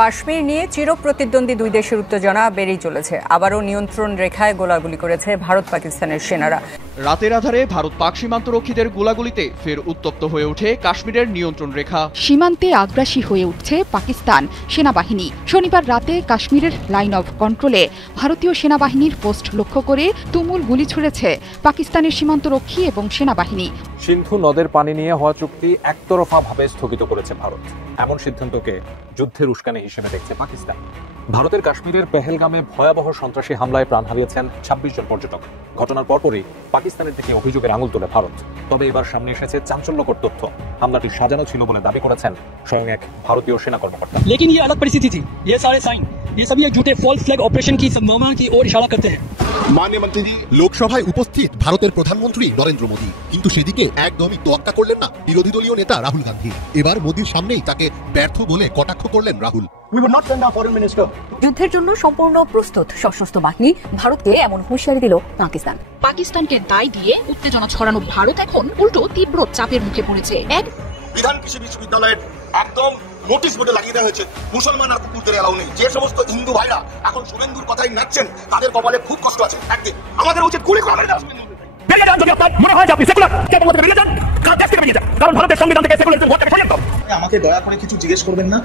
কাশ্মীর নিয়ে চিরপ্রতিদ্বন্দ্বী দুই দেশের উত্তেজনা বেড়েই চলেছে। আবারও নিয়ন্ত্রণ রেখায় গোলাগুলি করেছে ভারত পাকিস্তানের সেনারা। রাতের আধারে ভারত পাক সীমান্তরক্ষীদের গোলাগুলিতে ফের উত্তপ্ত হয়ে ওঠে কাশ্মীরের নিয়ন্ত্রণ রেখা। সীমান্তে আগ্রাসী হয়ে উঠছে পাকিস্তান সেনাবাহিনী। শনিবার রাতে কাশ্মীরের লাইন অফ কন্ট্রোলে ভারতীয় সেনাবাহিনীর পোস্ট লক্ষ্য করে তুমুল গুলি ছুড়েছে পাকিস্তানের সীমান্তরক্ষী এবং সেনাবাহিনী। সিন্ধু নদের পানি নিয়ে হওয়া চুক্তি একতরফাভাবে স্থগিত করেছে ভারত। এমন সিদ্ধান্তকে যুদ্ধের উস্কানি হিসেবে দেখছে পাকিস্তান। ভারতের কাশ্মীরের পেহেলগামে ভয়াবহ সন্ত্রাসী হামলায় প্রাণ হারিয়েছেন ২৬ জন পর্যটক। ঘটনার পরপরই পাকিস্তানের দিকে অভিযোগের আঙুল তোলে ভারত। তবে এবার সামনে এসেছে চাঞ্চল্যকর তথ্য। হামলাটি সাজানো ছিল বলে দাবি করেছেন স্বয়ং এক ভারতীয় সেনা কর্মকর্তা। लेकिन ये अलग परिस्थिति थी। ये सारे साइन ये सभी एक झूठे फॉल्स फ्लैग ऑपरेशन की संभावना की ओर इशारा करते हैं। মাননীয় মন্ত্রী, লোকসভায় উপস্থিত ভারতের প্রধানমন্ত্রী নরেন্দ্র মোদী কিন্তু সেদিকে একদমই তোয়াক্কা করলেন না বিরোধী দলীয় নেতা রাহুল গান্ধী। এবার মোদীর সামনেই তাকে ব্যর্থ বলে কটাক্ষ করলেন রাহুল। যুদ্ধের জন্য সম্পূর্ণ প্রস্তুত সশস্ত্র বাহিনী ভারতকে এমন হুঁশিয়ারি দিল পাকিস্তান। পাকিস্তানকে দায় দিয়ে উত্তেজনা ছড়ানো ভারত এখন উল্টো তীব্র চাপের মুখে পড়েছে। এক বিধান কৃষি বিশ্ববিদ্যালয়ের একদম নোটিশ বোর্ডে লাগিয়ে দেওয়া হয়েছে মুসলমান আর কুকুরদের এলাও নেই। যে সমস্ত হিন্দু ভাইরা এখন শুভেন্দুর কথাই নাচছেন তাদের কপালে খুব কষ্ট আছে। একদিন আমাদের উচিত গুলি করে মেরে দেওয়া শুভেন্দুকে। বেরিয়ে যান যদি আপনার মনে হয় যে আপনি সেকুলার, বেরিয়ে যান, দেশ থেকে বেরিয়ে যান, কারণ ভারতের সংবিধান থেকে সেকুলারিজম ভোট থেকে সরিয়ে দাও। আমাকে দয়া করে কিছু জিজ্ঞেস করবেন না।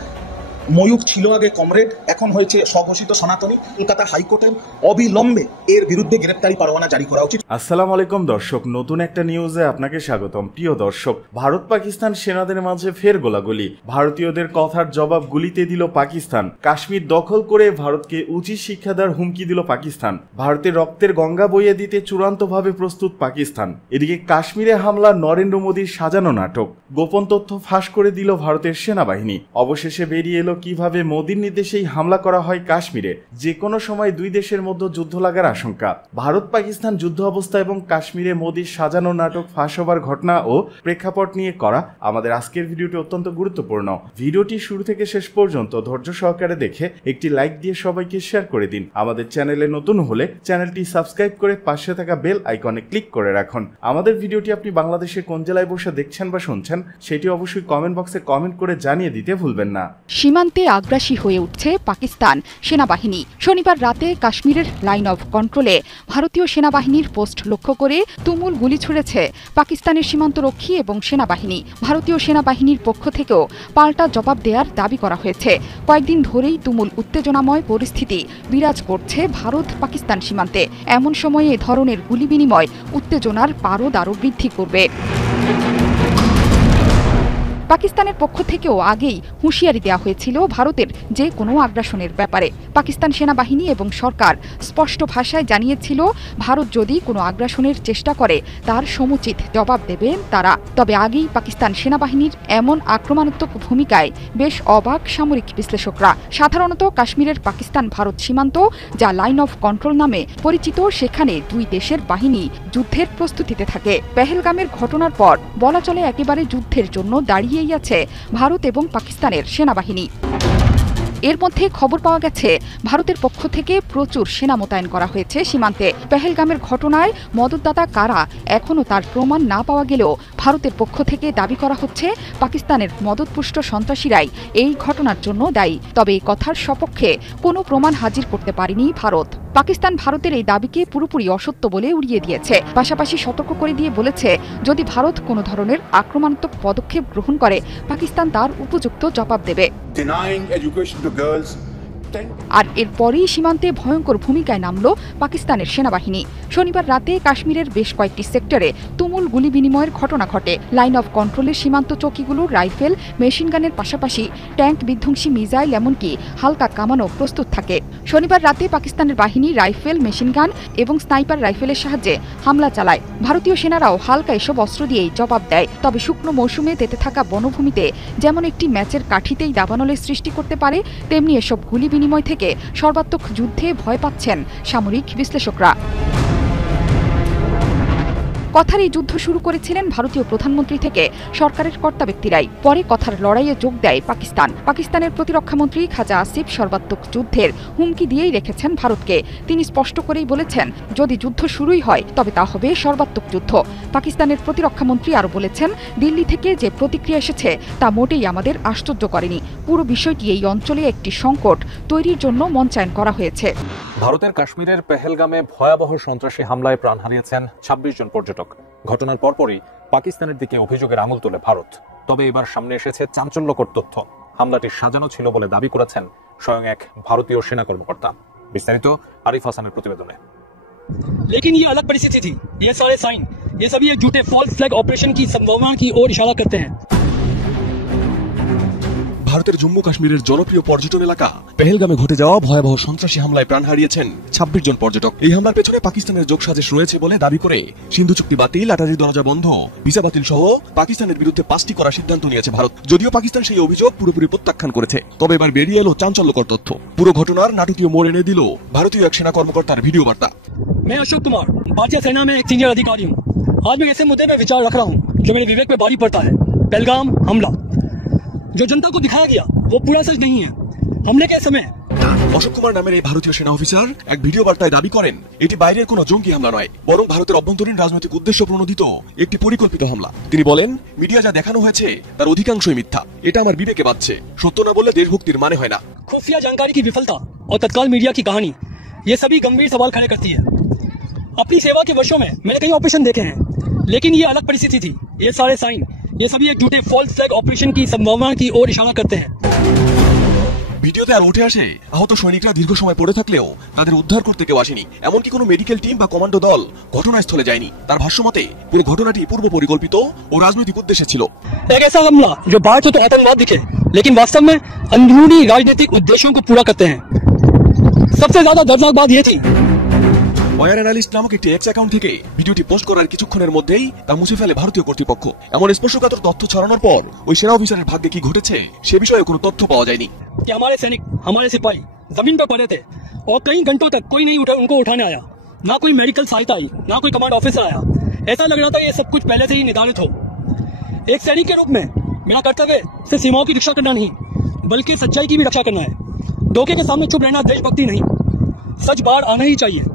ময়ূখ ছিল আগে কমরেড, এখন হয়েছে স্বঘোষিত সনাতনী। কলকাতা হাইকোর্টের অবিলম্বে এর বিরুদ্ধে গ্রেফতারি পরোয়ানা জারি করা উচিত। আসসালামু আলাইকুম দর্শক, নতুন একটা নিউজে আপনাকে স্বাগতম। প্রিয় দর্শক, ভারত পাকিস্তান সেনাদের মাঝে ফের গোলাগুলি। ভারতীয়দের কথার জবাব গুলিতে দিল পাকিস্তান। কাশ্মীর দখল করে ভারতকে উচিত শিক্ষা দেওয়ার হুমকি দিল পাকিস্তান। ভারতের রক্তের গঙ্গা বইয়ে দিতে চূড়ান্তভাবে প্রস্তুত পাকিস্তান। এদিকে কাশ্মীরে হামলা নরেন্দ্র মোদীর সাজানো নাটক। গোপন তথ্য ফাঁস করে দিল ভারতের সেনাবাহিনী। অবশেষে বেরিয়ে এলো কিভাবে মোদীর নির্দেশেই হামলা করা হয় কাশ্মীরে। যে কোনো সময় দুই দেশের মধ্যে যুদ্ধ লাগার আশঙ্কা। ভারত পাকিস্তান যুদ্ধ অবস্থা এবং কাশ্মীরে মোদীর সাজানো নাটক ফাঁস হবার ঘটনা ও প্রেক্ষাপট নিয়ে করা আমাদের আজকের ভিডিওটি অত্যন্ত গুরুত্বপূর্ণ। ভিডিওটি শুরু থেকে শেষ পর্যন্ত ধৈর্য সহকারে দেখে একটি লাইক দিয়ে সবাইকে শেয়ার করে দিন। আমাদের চ্যানেলে নতুন হলে চ্যানেলটি সাবস্ক্রাইব করে পাশে থাকা বেল আইকনে ক্লিক করে রাখুন। আমাদের ভিডিওটি আপনি বাংলাদেশের কোন জেলায় বসে দেখছেন বা শুনছেন সেটি অবশ্যই কমেন্ট বক্সে কমেন্ট করে জানিয়ে দিতে ভুলবেন না। সীমান্তে আগ্রাসী হয়ে উঠছে পাকিস্তান সেনাবাহিনী। শনিবার রাতে কাশ্মীরের লাইন অফ কন্ট্রোলে ভারতীয় সেনাবাহিনীর পোস্ট লক্ষ্য করে তুমুল গুলি ছুড়েছে পাকিস্তানের সীমান্তরক্ষী এবং সেনাবাহিনী। ভারতীয় সেনাবাহিনীর পক্ষ থেকেও পাল্টা জবাব দেওয়ার দাবি করা হয়েছে। কয়েকদিন ধরেই তুমুল উত্তেজনাময় পরিস্থিতি বিরাজ করছে ভারত পাকিস্তান সীমান্তে। এমন সময়ে এ ধরনের গুলি বিনিময় উত্তেজনার পারদ আরও বৃদ্ধি করবে। পাকিস্তানের পক্ষ থেকেও আগেই হুঁশিয়ারি দেওয়া হয়েছিল ভারতের যে কোনো আগ্রাসনের ব্যাপারে। পাকিস্তান সেনাবাহিনী এবং সরকার স্পষ্ট ভাষায় জানিয়েছিল ভারত যদি কোনো আগ্রাসনের চেষ্টা করে তার সমুচিত জবাব দেবেন তারা। তবে আগেই পাকিস্তান সেনাবাহিনীর এমন আক্রমণাত্মক ভূমিকায় বেশ অবাক সামরিক বিশ্লেষকরা। সাধারণত কাশ্মীরের পাকিস্তান ভারত সীমান্ত, যা লাইন অফ কন্ট্রোল নামে পরিচিত, সেখানে দুই দেশের বাহিনী যুদ্ধের প্রস্তুতিতে থাকে। পেহেলগামের ঘটনার পর বলা চলে একেবারে যুদ্ধের জন্য দাঁড়িয়ে আছে ভারত এবং পাকিস্তানের সেনাবাহিনী। এর মধ্যে খবর পাওয়া গেছে ভারতের পক্ষ থেকে প্রচুর সেনা মোতায়েন করা হয়েছে সীমান্তে। পেহেলগামের ঘটনায় মদতদাতা কারা এখনও তার প্রমাণ না পাওয়া গেলেও ভারতের পক্ষ থেকে দাবি করা হচ্ছে পাকিস্তানের মদতপুষ্ট সন্ত্রাসীরাই এই ঘটনার জন্য দায়ী। তবে এই কথার সপক্ষে কোনো প্রমাণ হাজির করতে পারেনি ভারত। পাকিস্তান ভারতের এই দাবিকে পুরোপুরি অসত্য বলে উড়িয়ে দিয়েছে। পাশাপাশি সতর্ক করে দিয়ে বলেছে যদি ভারত কোনো ধরনের আক্রমণাত্মক পদক্ষেপ গ্রহণ করে পাকিস্তান তার উপযুক্ত জবাব দেবে। আর এরপরই সীমান্তে ভয়ঙ্কর ভূমিকায় নামল পাকিস্তানের সেনাবাহিনী। শনিবার রাতে কাশ্মীরের বেশ কয়েকটি সেক্টরে তুমুল গুলি বিনিময়ের ঘটনা ঘটে। লাইন অফ কন্ট্রোলের সীমান্ত চৌকিগুলোর রাইফেল, মেশিনগানের পাশাপাশি ট্যাঙ্ক বিধ্বংসী মিসাইল এমনকি হালকা কামানও প্রস্তুত থাকে। শনিবার রাতে পাকিস্তানের বাহিনী রাইফেল, মেশিনগান এবং স্নাইপার রাইফেলের সাহায্যে হামলা চালায়। ভারতীয় সেনারাও হালকা এসব অস্ত্র দিয়েই জবাব দেয়। তবে শুকনো মৌসুমে তেতে থাকা বনভূমিতে যেমন একটি ম্যাচের কাঠিতেই দাবানলের সৃষ্টি করতে পারে, তেমনি এসব গুলি বিনিময় থেকে সর্বাত্মক যুদ্ধে ভয় পাচ্ছেন সামরিক বিশ্লেষকরা। কথার এই যুদ্ধ শুরু করেছিলেন ভারতীয় প্রধানমন্ত্রী থেকে সরকারের কর্তা ব্যক্তিরাই। পরে কথার লড়াইয়ে যোগ দেয় পাকিস্তান। পাকিস্তানের প্রতিরক্ষামন্ত্রী খাজা আসিফ সর্বাত্মক যুদ্ধের হুমকি দিয়েই রেখেছেন ভারতকে। তিনি স্পষ্ট করেই বলেছেন, যদি যুদ্ধ শুরুই হয় তবে তা হবে সর্বাত্মক যুদ্ধ। পাকিস্তানের প্রতিরক্ষামন্ত্রী আরও বলেছেন, দিল্লি থেকে যে প্রতিক্রিয়া এসেছে তা মোটেই আমাদের আশ্চর্য করেনি। পুরো বিষয়টি এই অঞ্চলে একটি সংকট তৈরির জন্য মঞ্চায়ন করা হয়েছে। ভারতের কাশ্মীরের পেহেলগামে ভয়াবহ সন্ত্রাসী হামলায় প্রাণ হারিয়েছেন ২৬ জন পর্যটক। ঘটনার পরপরই পাকিস্তানের দিকে অভিযোগের আঙুল তোলে ভারত। তবে এবার সামনে এসেছে চাঞ্চল্যকর তথ্য। হামলাটি সাজানো ছিল বলে দাবি করেছেন স্বয়ং এক ভারতীয় সেনা কর্মকর্তা। বিস্তারিত আরিফ হাসানের প্রতিবেদনে। लेकिन ये अलग परिस्थिति थी। ये सारे साइन, ये सभी एक झूठे फॉल्स फ्लैग ऑपरेशन की संभावना की ओर इशारा करते हैं। ভারতের জম্মু কাশ্মীরের জনপ্রিয় পর্যটন এলাকা পেহেলগামে ঘটে যাওয়া ভয়াবহ সন্ত্রাসী হামলায় প্রাণ হারিয়েছেন ২৬ জন পর্যটক। এই হামলার পেছনে পাকিস্তানের যোগসাজশ রয়েছে বলে দাবি করে সিন্ধু চুক্তি বাতিল, আটারি দরজা বন্ধ, ভিসা বাতিল সহ পাকিস্তানের বিরুদ্ধে ৫টি করার সিদ্ধান্ত নিয়েছে ভারত। যদিও পাকিস্তান সেই অভিযোগ পুরোপুরি প্রত্যাখ্যান করেছে, তবে এবার বেরিয়ে এলো চাঞ্চল্যকর তথ্য। পুরো ঘটনার নাটকীয় মোড় এনে দিল ভারতীয় এক সেনা কর্মকর্তার ভিডিও বার্তা। मैं अशोक कुमार, भारतीय सेना में एक सीनियर अधिकारी हूँ। आज मैं ऐसे मुद्दे पे विचार रख रहा हूँ जो मेरे विवेक पे भारी पड़ता है। पहलगाम हमला जो जनता को दिखाया गया वो पूरा सच नहीं है। हमले के समय অশোক কুমার নামের এই ভারতীয় সেনা অফিসার এক ভিডিও বার্তায় দাবি করেন, এটি বাইরের কোনো জঙ্গি হামলা নয়, বরং ভারতের অভ্যন্তরীণ রাজনৈতিক উদ্দেশ্য প্রণোদিত একটি পরিকল্পিত হামলা। তিনি বলেন, মিডিয়া যা দেখানো হয়েছে তার অধিকাংশই মিথ্যা। এটা আমার বিবেকে বাজছে। সত্য না বললে দেশভক্তির মানে হয় না। खुफिया जानकारी की विफलता और तत्काल मीडिया की कहानी, ये सभी गंभीर सवाल खड़े करती है। अपनी सेवा के वर्षों में मैंने कई ऑपरेशन देखे हैं, लेकिन ये अलग परिस्थिति थी। ये सारे साइन, ये सभी एक झूठे फॉल्स फ्लैग ऑपरेशन की संभावना की ओर इशारा करते हैं। ভিডিওতে আর উঠে আসে, আহত সৈনিকরা দীর্ঘ সময় পড়ে থাকলেও তাদের উদ্ধার করতে কেউ আসেনি। এমনকি কোনো মেডিকেল টিম বা কমান্ডো দল ঘটনাস্থলে যায়নি। তার ভাষ্যমতে পুরো ঘটনাটি পূর্ব পরিকল্পিত ও রাজনৈতিক উদ্দেশ্যে ছিল। एक ऐसा हमला जो बाहर से तो आतंकवाद दिखे, लेकिन वास्तव में अंदरूनी राजनीतिक उद्देश्यों को पूरा करते हैं। सबसे ज्यादा दर्दनाक बात यह थी, ওয়ার অ্যানালিস্ট নামক একটি এক্স অ্যাকাউন্ট থেকে ভিডিওটি পোস্ট করার কিছুক্ষণের মধ্যেই তা মুছে ফেলে ভারতীয় কর্তৃপক্ষ। এমন স্পর্শকাতর তথ্য ছড়ানোর পর ওই সেনা অফিসারের ভাগ্যে কি ঘটেছে সে বিষয়ে কোনো তথ্য পাওয়া যায়নি। कि हमारे सैनिक, हमारे सिपाही जमीन पर पड़े थे और कई घंटों तक कोई नहीं उनको उठाने आया। ना कोई मेडिकल सहायता आई, ना कोई कमांड ऑफिसर आया। ऐसा लग रहा था ये सब कुछ पहले से ही निर्धारित हो। एक सैनिक के रूप में मेरा कर्तव्य सिर्फ सीमाओं की रक्षा करना नहीं, बल्कि सच्चाई की भी रक्षा करना है। धोखे के सामने चुप रहना देशभक्ति नहीं, सच बाहर आना ही चाहिए।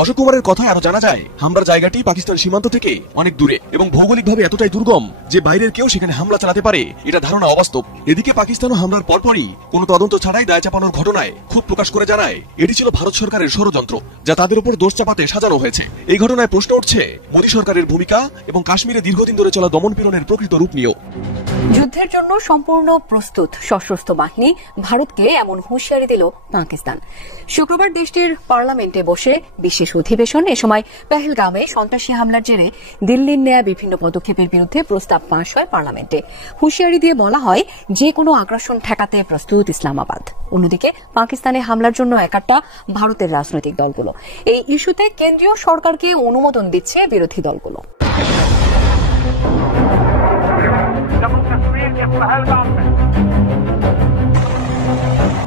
অশোক কুমারের কথায় আরো জানা যায়, হামলার জায়গাটি পাকিস্তান সীমান্ত থেকে অনেক দূরে এবং ভৌগোলিকভাবে এতটাই দুর্গম যে বাইরের কেউ সেখানে হামলা চালাতে পারে এটা ধারণা অবাস্তব। এদিকে পাকিস্তানও হামলার পরপরই কোনো তদন্ত ছাড়াই দায় চাপানোর ঘটনায় ক্ষোভ প্রকাশ করে জানায়, এটি ছিল ভারত সরকারের ষড়যন্ত্র যা তাদের উপর দোষ চাপাতে সাজানো হয়েছে। এই ঘটনায় প্রশ্ন উঠছে মোদী সরকারের ভূমিকা এবং কাশ্মীরে দীর্ঘদিন ধরে চলা দমনপীড়নের প্রকৃত রূপ নিয়েও। যুদ্ধের জন্য সম্পূর্ণ প্রস্তুত সশস্ত্র বাহিনী, ভারতকে এমন হুঁশিয়ারি দিল পাকিস্তান। শুক্রবার দেশটির পার্লামেন্টে বসে বিশেষ অধিবেশন। এ সময় পেহেলগামে সন্ত্রাসী হামলার জেরে দিল্লির নেয়া বিভিন্ন পদক্ষেপের বিরুদ্ধে প্রস্তাব পাশ হয় পার্লামেন্টে। হুঁশিয়ারি দিয়ে বলা হয়, যে কোনো আগ্রাসন ঠেকাতে প্রস্তুত ইসলামাবাদ। অন্যদিকে পাকিস্তানে হামলার জন্য একাট্টা ভারতের রাজনৈতিক দলগুলো। এই ইস্যুতে কেন্দ্রীয় সরকারকে অনুমোদন দিচ্ছে বিরোধী দলগুলো।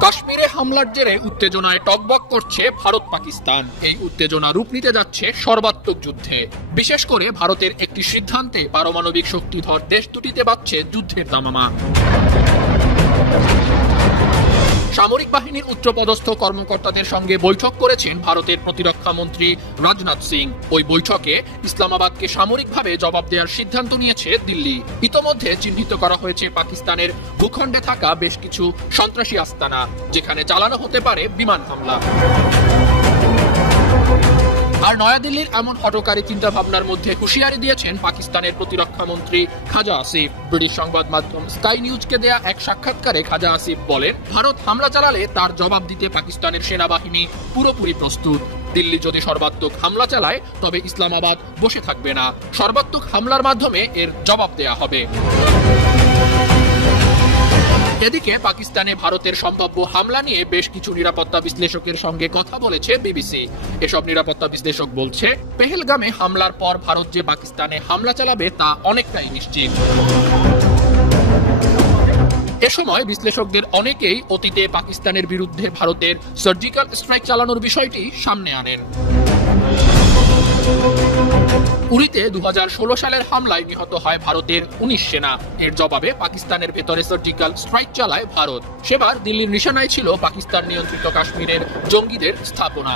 কাশ্মীরে হামলার জেরে উত্তেজনায় টগবগ করছে ভারত পাকিস্তান। এই উত্তেজনা রূপ নিতে যাচ্ছে সর্বাত্মক যুদ্ধে। বিশেষ করে ভারতের একটি সিদ্ধান্তে পারমাণবিক শক্তিধর দেশ দুটিতে বাজছে যুদ্ধের দামামা। সামরিক বাহিনীর উচ্চপদস্থ কর্মকর্তাদের সঙ্গে বৈঠক করেছেন ভারতের প্রতিরক্ষা মন্ত্রী রাজনাথ সিং। ওই বৈঠকে ইসলামাবাদকে সামরিকভাবে জবাব দেওয়ার সিদ্ধান্ত নিয়েছে দিল্লি। ইতোমধ্যে চিহ্নিত করা হয়েছে পাকিস্তানের ভূখণ্ডে থাকা বেশ কিছু সন্ত্রাসী আস্তানা, যেখানে চালানো হতে পারে বিমান হামলা। আর নয়াদিল্লির এমন হঠকারী চিন্তা ভাবনার মধ্যে হুঁশিয়ারি দিয়েছেন পাকিস্তানের প্রতিরক্ষা মন্ত্রী খাজা আসিফ। ব্রিটিশ সংবাদ মাধ্যম স্কাই নিউজকে দেয়া এক সাক্ষাৎকারে খাজা আসিফ বলেন, ভারত হামলা চালালে তার জবাব দিতে পাকিস্তানের সেনাবাহিনী পুরোপুরি প্রস্তুত। দিল্লি যদি সর্বাত্মক হামলা চালায় তবে ইসলামাবাদ বসে থাকবে না। সর্বাত্মক হামলার মাধ্যমে এর জবাব দেয়া হবে। এদিকে পাকিস্তানে ভারতের সম্ভাব্য হামলা নিয়ে বেশ কিছু নিরাপত্তা বিশ্লেষকের সঙ্গে কথা বলেছে বিবিসি। এসব নিরাপত্তা বিশ্লেষক বলছে, পেহেলগামে হামলার পর ভারত যে পাকিস্তানে হামলা চালাবে তা অনেকটাই নিশ্চিত। এ সময় বিশ্লেষকদের অনেকেই অতীতে পাকিস্তানের বিরুদ্ধে ভারতের সার্জিক্যাল স্ট্রাইক চালানোর বিষয়টি সামনে আনেন। উরিতে 2016 সালের হামলায় নিহত হয় ভারতের 19 সেনা। এর জবাবে পাকিস্তানের ভেতরে সার্জিক্যাল স্ট্রাইক চালায় ভারত। সেবার দিল্লির নিশানায় ছিল পাকিস্তান নিয়ন্ত্রিত কাশ্মীরের জঙ্গিদের স্থাপনা।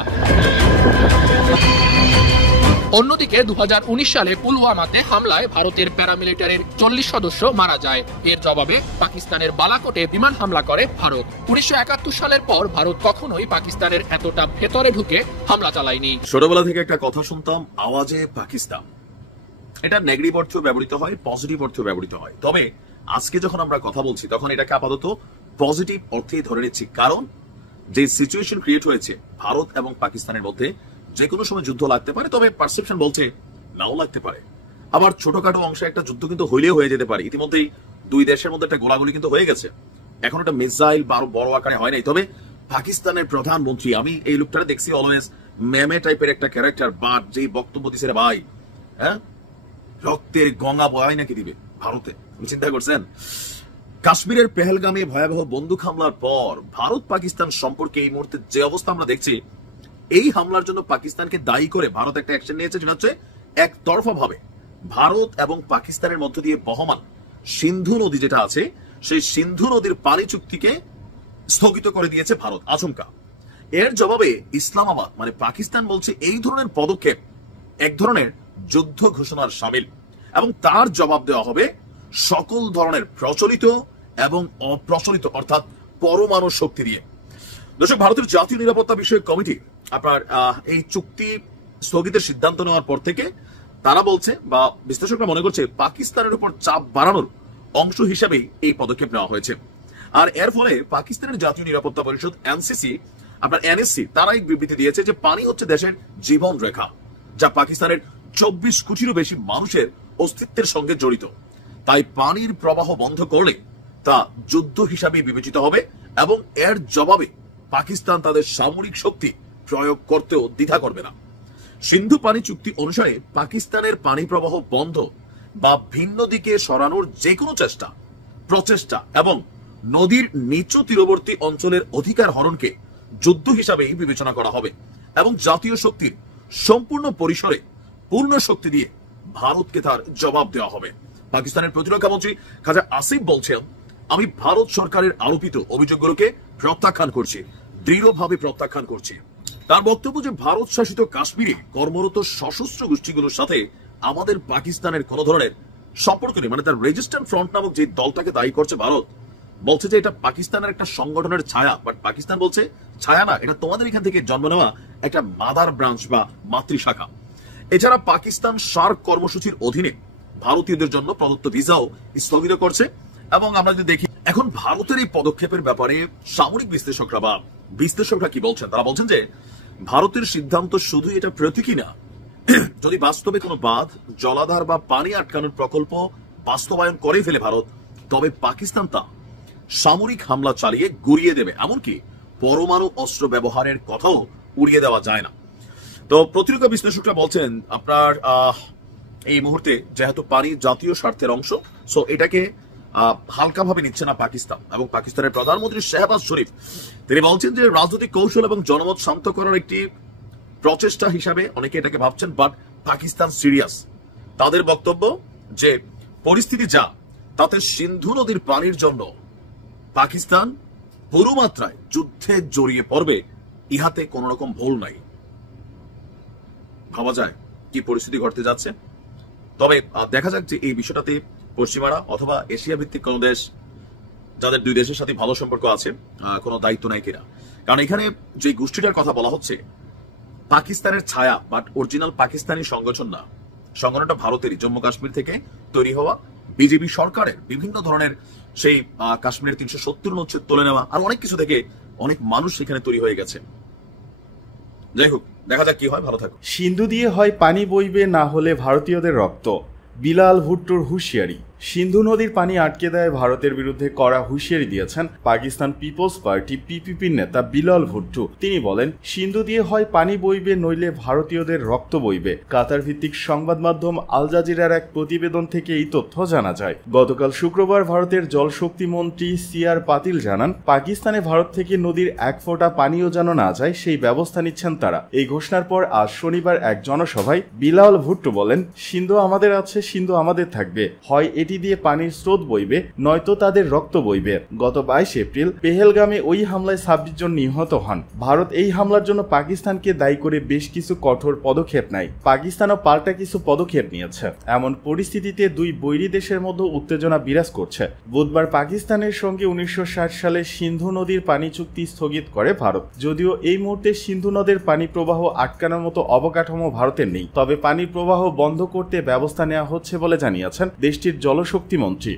অন্যদিকে 2019 সালে পুলওয়ামাতে হামলায় ভারতের প্যারামিলিটারির 40 সদস্য মারা যায়। এর জবাবে পাকিস্তানের বালাকোটে বিমান হামলা করে ভারত। 1971 সালের পর ভারত কখনোই পাকিস্তানের এতটা ভেতরে ঢুকে হামলা চালায়নি। ছোটবেলা থেকে একটা কথা শুনতাম, আওয়াজে পাকিস্তান। এটা নেগেটিভ অর্থেও ব্যবহৃত হয়, পজিটিভ অর্থেও ব্যবহৃত হয়। তবে আজকে যখন আমরা কথা বলছি তখন এটাকে আপাতত পজিটিভ অর্থেই ধরে নিচ্ছি, কারণ যে সিচুয়েশন ক্রিয়েট হয়েছে ভারত এবং পাকিস্তানের মধ্যে, যে কোনো সময় যুদ্ধ লাগতে পারে, তবে পারসেপশন বলছে নাও লাগতে পারে। আবার ছোটখাটো অংশে একটা যুদ্ধ কিন্তু হইলেও হয়ে যেতে পারে। ইতিমধ্যেই দুই দেশের মধ্যে একটা গোলাগুলি কিন্তু হয়ে গেছে, এখন একটা মিসাইল বড় আকারে হয় নাই। তবে পাকিস্তানের প্রধানমন্ত্রী, আমি এই লোকটা দেখছি অলওয়েজ মেমে টাইপের একটা ক্যারেক্টার, বাট যেই বক্তব্য দিছে ভাই, হ্যাঁ, রক্তের গঙ্গা বয় নাকি দিবে ভারতে, চিন্তা করছেন? কাশ্মীরের পেহেলগামে ভয়াবহ বন্দুক হামলার পর ভারত পাকিস্তান সম্পর্কে এই মুহূর্তে যে অবস্থা আমরা দেখছি, এই হামলার জন্য পাকিস্তানকে দায়ী করে ভারত একটা অ্যাকশন নিয়েছে, যেটা হচ্ছে একতরফা ভাবে ভারত এবং পাকিস্তানের মধ্য দিয়ে বহমান সিন্ধু নদী যেটা আছে, সেই সিন্ধু নদীর পানি চুক্তিকে স্থগিত করে দিয়েছে ভারত আচমকা। এর জবাবে ইসলামাবাদ মানে পাকিস্তান বলছে এই ধরনের পদক্ষেপ এক ধরনের যুদ্ধ ঘোষণার শামিল, এবং তার জবাব দেওয়া হবে সকল ধরনের প্রচলিত এবং অপ্রচলিত অর্থাৎ পরমাণু শক্তি দিয়ে। দর্শক, ভারতের জাতীয় নিরাপত্তা বিষয়ক কমিটি আপনার এই চুক্তি স্থগিতের সিদ্ধান্ত নেওয়ার পর থেকে তারা বলছে, বা বিশ্লেষকরা মনে করছে, পাকিস্তানের উপর চাপ বাড়ানোর অংশ হিসেবেই এই পদক্ষেপ নেওয়া হয়েছে। আর এর ফলে পাকিস্তানের জাতীয় নিরাপত্তা পরিষদ এনসিসি, আপনার এনএসসি, তারা এক বিবৃতি দিয়েছে যে পানি হচ্ছে দেশের জীবন রেখা, যা পাকিস্তানের 24 কোটিরও বেশি মানুষের অস্তিত্বের সঙ্গে জড়িত। তাই পানির প্রবাহ বন্ধ করলে তা যুদ্ধ হিসাবে বিবেচিত হবে, এবং এর জবাবে পাকিস্তান তাদের সামরিক শক্তি প্রয়োগ করতেও দ্বিধা করবে না। সিন্ধু পানি চুক্তি অনুসারে পাকিস্তানের পানি প্রবাহ বন্ধ বা ভিন্ন দিকে সরানোর যে কোনো প্রচেষ্টা এবং নদীর নিচু তীরবর্তী অঞ্চলের অধিকার হরণকে যুদ্ধ হিসাবেই বিবেচনা করা হবে, এবং জাতীয় শক্তির সম্পূর্ণ পরিসরে পূর্ণ শক্তি দিয়ে ভারতকে তার জবাব দেওয়া হবে। পাকিস্তানের প্রতিরক্ষা মন্ত্রী খাজা আসিফ বলছেন, আমি ভারত সরকারের আরোপিত অভিযোগগুলোকে প্রত্যাখ্যান করছি, দৃঢ়ভাবে প্রত্যাখ্যান করছি। তার বক্তব্য যে ভারত শাসিত কাশ্মীরে কর্মরত সশস্ত্র গোষ্ঠীগুলোর সাথে আমাদের পাকিস্তানের কোন ধরনের সম্পর্ক নেই। মানে তার রেজিস্ট্যান্ট ফ্রন্ট নামক যে দলটাকে দায়ী করছে ভারত, বলছে যে এটা পাকিস্তানের একটা সংগঠনের ছায়া, বাট পাকিস্তান বলছে ছায়া না, এটা তোমাদের এখান থেকে জন্ম নেওয়া একটা মাদার ব্রাঞ্চ বা মাতৃশাখা। এছাড়া পাকিস্তান সার্ক কর্মসূচির অধীনে ভারতীয়দের জন্য প্রদত্ত ভিসাও স্থগিত করছে। এবং আমরা যদি দেখি এখন ভারতের এই পদক্ষেপের ব্যাপারে সামরিক বিশ্লেষকরা কি বলছেন, তারা বলছেন যে ভারতের সিদ্ধান্ত শুধু এটা প্রতীকী না, যদি বাস্তবে কোনো বাঁধ, জলাধার বা পানি আটকানোর প্রকল্প বাস্তবায়ন করে ফেলে ভারত, তবে পাকিস্তান তা সামরিক হামলা চালিয়ে গুড়িয়ে দেবে, এমনকি পরমাণু অস্ত্র ব্যবহারের কথাও উড়িয়ে দেওয়া যায় না। তো প্রতিরক্ষা বিশ্লেষকরা বলছেন আপনার এই মুহূর্তে যেহেতু পানি জাতীয় স্বার্থের অংশ, সো এটাকে হালকাভাবে নিচ্ছে না পাকিস্তান। এবং পাকিস্তানের প্রধানমন্ত্রী শাহবাজ শরীফ তিনি বলছেন যে রাজনৈতিক কৌশল এবং জনমত শান্ত করার একটি প্রচেষ্টা হিসাবে অনেকে এটাকে ভাবছেন, বাট পাকিস্তান সিরিয়াস। তাদের বক্তব্য যে পরিস্থিতি যা, তাতে সিন্ধু নদীর পানির জন্য পাকিস্তান পুরো মাত্রায় যুদ্ধে জড়িয়ে পড়বে, ইহাতে কোন রকম ভুল নাই। ভাবা যায় কি পরিস্থিতি ঘটতে যাচ্ছে। তবে দেখা যাক যে এই বিষয়টাতে পশ্চিমারা অথবা এশিয়া ভিত্তিক কোন দেশ, যাদের দুই দেশের সাথে ভালো সম্পর্ক আছে, কোনো দায়িত্ব নেয় কিনা। কারণ এখানে যে গোষ্ঠীটার কথা বলা হচ্ছে পাকিস্তানের ছায়া, বাট অরিজিনাল পাকিস্তানি সংগঠন না, সংগঠনটা ভারতেরই, জম্মু কাশ্মীর থেকে তৈরি হওয়া বিজেপি সরকারের বিভিন্ন ধরনের সেই কাশ্মীরের 370 অনুচ্ছেদ তুলে নেওয়া আর অনেক কিছু থেকে অনেক মানুষ সেখানে তৈরি হয়ে গেছে। যাই হোক, দেখা যাক কি হয়। ভালো থাকো। সিন্ধু দিয়ে হয় পানি বইবে, না হলে ভারতীয়দের রক্ত, বিলাল ভুট্টোর হুঁশিয়ারি। সিন্ধু নদীর পানি আটকে দেয় ভারতের বিরুদ্ধে কড়া হুঁশিয়ারি দিয়েছেন পাকিস্তান পিপলস পার্টি পিপিপির নেতা বিলাল ভুট্টো। তিনি বলেন, সিন্ধু দিয়ে হয় পানি বইবে, নইলে ভারতীয়দের রক্ত বইবে। কাতার ভিত্তিক সংবাদ মাধ্যম আল জাজিরার এক প্রতিবেদন থেকে এই তথ্য জানা যায়। গতকাল শুক্রবার ভারতের জলশক্তি মন্ত্রী সিআর পাতিল জানান, পাকিস্তানে ভারত থেকে নদীর এক ফোঁটা পানিও যেন না যায় সেই ব্যবস্থা নিচ্ছেন তারা। এই ঘোষণার পর আজ শনিবার এক জনসভায় বিলাল ভুট্টো বলেন, সিন্ধু আমাদের আছে, সিন্ধু আমাদের থাকবে। হয় এটি দিয়ে পানির স্রোত বইবে, নয়তো তাদের রক্ত বইবে। গত 22 এপ্রিল পেহেলগামে ওই হামলায় 26 জন নিহত হন। ভারত এই হামলার জন্য পাকিস্তানকে দায়ী করে বেশ কিছু কঠোর পদক্ষেপ নেয়। পাকিস্তানও পাল্টা কিছু পদক্ষেপ নিয়েছে। এমন পরিস্থিতিতে দুই বৈরী দেশের মধ্যে উত্তেজনা বিরাজ করছে। বুধবার পাকিস্তানের সঙ্গে 1960 সালে সিন্ধু নদীর পানি চুক্তি স্থগিত করে ভারত। যদিও এই মুহূর্তে সিন্ধু নদের পানি প্রবাহ আটকানোর মতো অবকাঠামো ভারতের নেই, তবে পানির প্রবাহ বন্ধ করতে ব্যবস্থা নেওয়া হচ্ছে বলে জানিয়েছেন দেশটির জলশক্তি মন্ত্রী।